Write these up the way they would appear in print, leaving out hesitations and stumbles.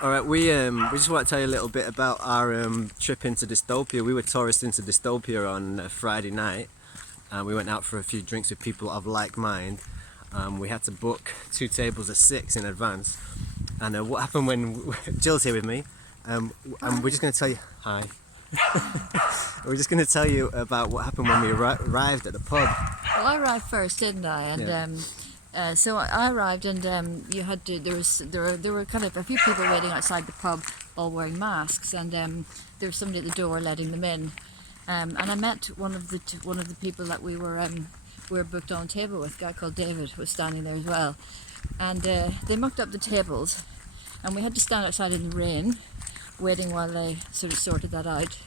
All right, we just want to tell you a little bit about our trip into Dystopia. We were tourists into Dystopia on Friday night, and we went out for a few drinks with people of like mind. We had to book 2 tables of 6 in advance. And what happened when Jill's here with me, and we're just going to tell you hi. We're just going to tell you about what happened when we arrived at the pub. Well, I arrived first, didn't I? And yeah. so I arrived, and you had to. There were kind of a few people waiting outside the pub, all wearing masks, and there was somebody at the door letting them in. And I met one of the people that we were booked on a table with. A guy called David was standing there as well, and they mucked up the tables, and we had to stand outside in the rain, waiting while they sort of sorted that out.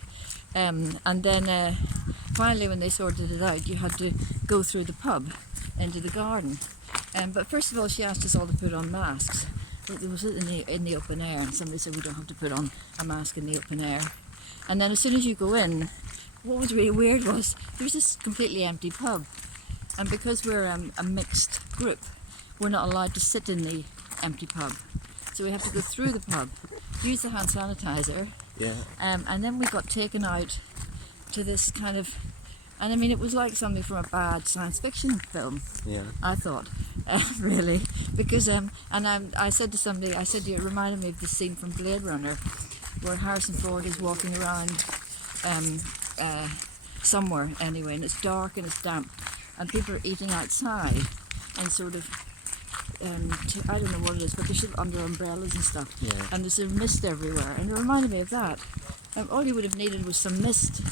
And then finally, when they sorted it out, you had to go through the pub into the garden. But first of all, she asked us all to put on masks. It was in the open air, and somebody said we don't have to put on a mask in the open air. And then as soon as you go in, what was really weird was there was this completely empty pub, and because we're a mixed group, we're not allowed to sit in the empty pub. So we have to go through the pub, use the hand sanitizer, and then we got taken out to this kind of, and I mean it was like something from a bad science fiction film. Yeah. I thought, really, because I said to somebody, it reminded me of the scene from Blade Runner, where Harrison Ford is walking around somewhere anyway, and it's dark and it's damp, and people are eating outside, and sort of. I don't know what it is, but they're sort of under umbrellas and stuff, and there's a mist everywhere, and it reminded me of that. All you would have needed was some mist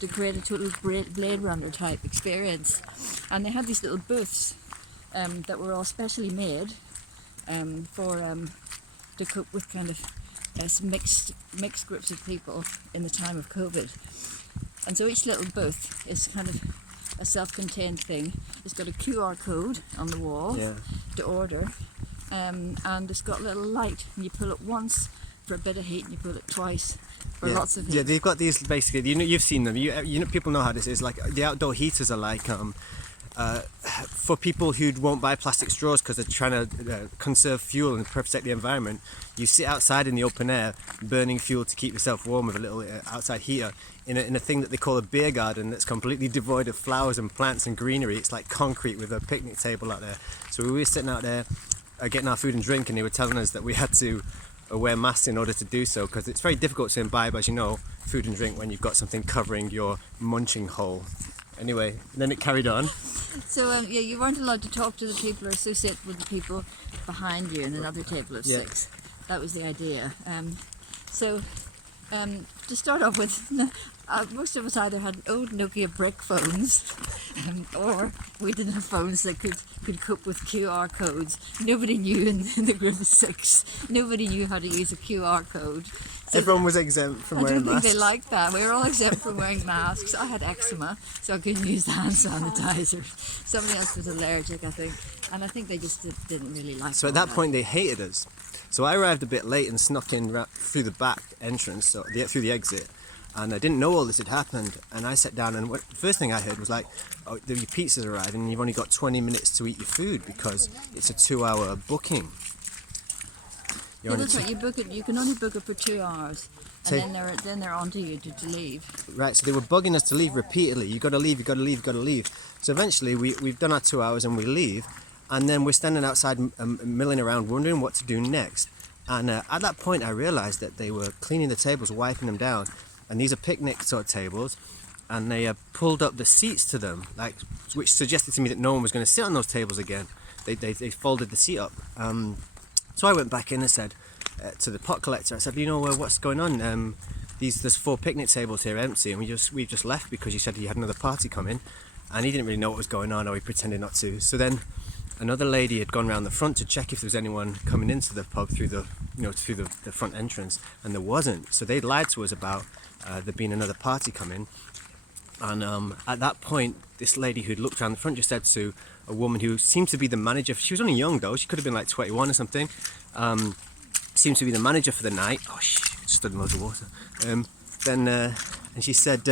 to create a total Blade Runner type experience, and they had these little booths that were all specially made to cope with kind of mixed groups of people in the time of COVID. And so each little booth is kind of a self-contained thing. It's got a QR code on the wall to order, and it's got a little light, and you pull it once for a bit of heat, and you pull it twice for lots of heat. Yeah, they've got these basically. You've seen them. You know, people know how this is. Like the outdoor heaters are like for people who won't buy plastic straws because they're trying to conserve fuel and protect the environment. You sit outside in the open air, burning fuel to keep yourself warm with a little outside heater in a thing that they call a beer garden that's completely devoid of flowers and plants and greenery. It's like concrete with a picnic table out there. So we were sitting out there getting our food and drink, and they were telling us that we had to wear masks in order to do so, because it's very difficult to imbibe, as you know, food and drink when you've got something covering your munching hole. Anyway, then it carried on. So you weren't allowed to talk to the people or associate with the people behind you in another table of 6. That was the idea. To start off with, most of us either had old Nokia brick phones, or we didn't have phones that could cope with QR codes. Nobody knew in the group of 6. Nobody knew how to use a QR code. So everyone was exempt from wearing masks. I don't think they liked that. We were all exempt from wearing masks. I had eczema, so I couldn't use the hand sanitizer. Somebody else was allergic, I think, and I think they just didn't really like it. So at that point, they hated us. So I arrived a bit late and snuck in through the back entrance, so through the exit, and I didn't know all this had happened. And I sat down, and the first thing I heard was like, "Oh, your pizza's arrived, and you've only got 20 minutes to eat your food because it's a 2-hour booking." That's right. You can only book it for 2 hours, and then they're on to you to leave. Right. So they were bugging us to leave repeatedly. You got to leave. You got to leave. You got to leave. So eventually, we've done our 2 hours and we leave. And then we're standing outside milling around wondering what to do next. And at that point I realised that they were cleaning the tables, wiping them down. And these are picnic sort of tables. And they pulled up the seats to them, which suggested to me that no one was going to sit on those tables again. They folded the seat up. So I went back in and said to the pot collector, I said, you know, what's going on? There's 4 picnic tables here empty, and we've just left because you said you had another party coming. And he didn't really know what was going on, or he pretended not to. So then another lady had gone round the front to check if there was anyone coming into the pub through the front entrance, and there wasn't. So they'd lied to us about there being another party coming. And at that point, this lady who'd looked around the front just said to a woman who seemed to be the manager. She was only young though. She could have been like 21 or something. Seemed to be the manager for the night. Oh, stood in loads of water. And she said.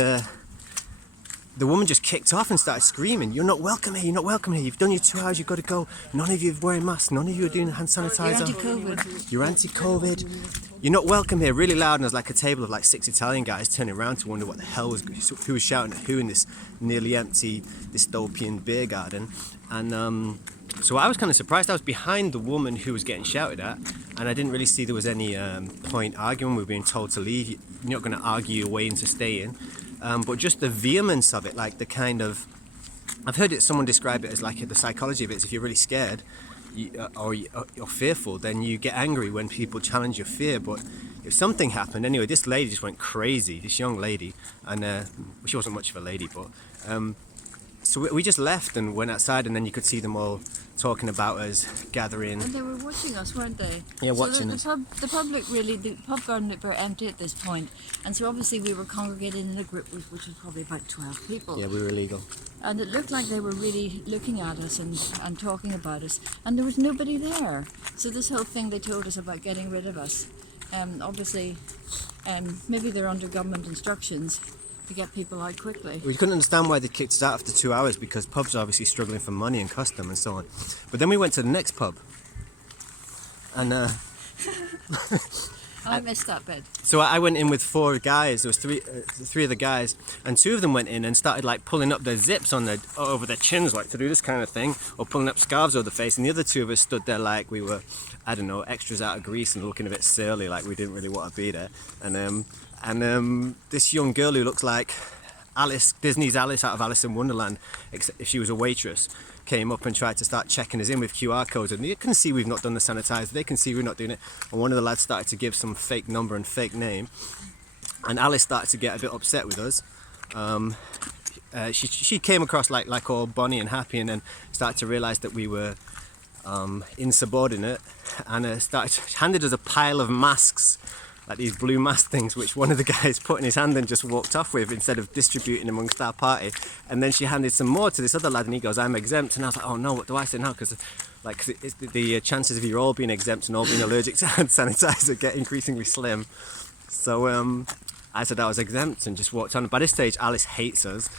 The woman just kicked off and started screaming, "You're not welcome here, you're not welcome here, you've done your 2 hours, you've got to go. None of you are wearing masks, none of you are doing hand sanitizer. You're anti-COVID. You're anti-COVID. "You're not welcome here," really loud, and there's like a table of like 6 Italian guys turning around to wonder what the hell who was shouting at who in this nearly empty dystopian beer garden. And so I was kind of surprised. I was behind the woman who was getting shouted at, and I didn't really see there was any point arguing. We were being told to leave. You're not going to argue your way into staying. But just the vehemence of it, like the kind of, I've heard someone describe it as like the psychology of it is if you're really scared or you're fearful, then you get angry when people challenge your fear. But if something happened, anyway, this lady just went crazy, this young lady, and she wasn't much of a lady, but so we just left and went outside, and then you could see them all talking about us, gathering. And they were watching us, weren't they? Yeah, watching us. The public really, the pub garden looked very empty at this point, and so obviously we were congregating in a group which was probably about 12 people. Yeah, we were illegal. And it looked like they were really looking at us and talking about us, and there was nobody there. So this whole thing they told us about getting rid of us, obviously, maybe they're under government instructions to get people out quickly. We couldn't understand why they kicked us out after 2 hours, because pubs are obviously struggling for money and custom and so on. But then we went to the next pub, and I missed that bit. so I went in with 4 guys. There was three of the guys, and 2 of them went in and started like pulling up their zips over their chins, like to do this kind of thing, or pulling up scarves over the face. And the other 2 of us stood there like we were, I don't know, extras out of Greece and looking a bit surly, like we didn't really want to be there. And this young girl who looks like Alice, Disney's Alice out of Alice in Wonderland, except if she was a waitress, came up and tried to start checking us in with QR codes, and you can see we've not done the sanitizer, they can see we're not doing it, and one of the lads started to give some fake number and fake name, and Alice started to get a bit upset with us. She came across like all bonny and happy, and then started to realise that we were insubordinate, and handed us a pile of masks, like these blue mask things, which one of the guys put in his hand and just walked off with instead of distributing amongst our party. And then she handed some more to this other lad, and he goes, "I'm exempt." And I was like, "Oh no, what do I say now?" Because it's the chances of you all being exempt and all being allergic to hand sanitizer get increasingly slim. So I said I was exempt and just walked on. By this stage, Alice hates us,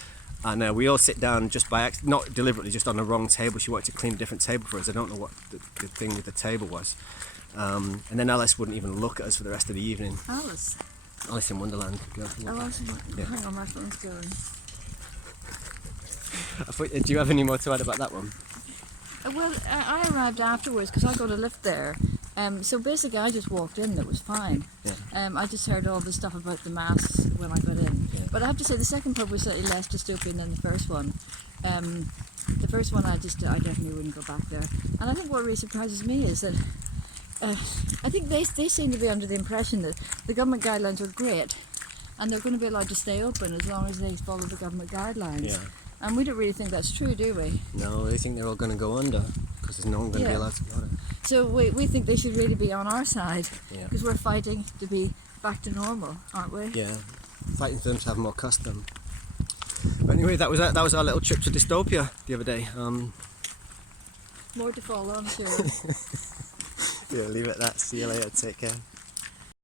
and we all sit down just by not deliberately, just on the wrong table. She wanted to clean a different table for us. I don't know what the thing with the table was. And then Alice wouldn't even look at us for the rest of the evening. Alice in Wonderland. Yeah. Hang on, my phone's going. Do you have any more to add about that one? Well, I arrived afterwards because I got a lift there. So basically I just walked in, that was fine. Yeah. I just heard all the stuff about the masks when I got in. Yeah. But I have to say the second pub was slightly less dystopian than the first one. The first one I definitely wouldn't go back there. And I think what really surprises me is that I think they seem to be under the impression that the government guidelines are great and they're going to be allowed to stay open as long as they follow the government guidelines. Yeah. And we don't really think that's true, do we? No, they think they're all going to go under because there's no one going to be allowed to go there. So we think they should really be on our side Yeah. because we're fighting to be back to normal, aren't we? Yeah, fighting for them to have more custom. But anyway, that was our little trip to Dystopia the other day. More to follow, I'm sure. Yeah, leave it at that. See you later. Take care.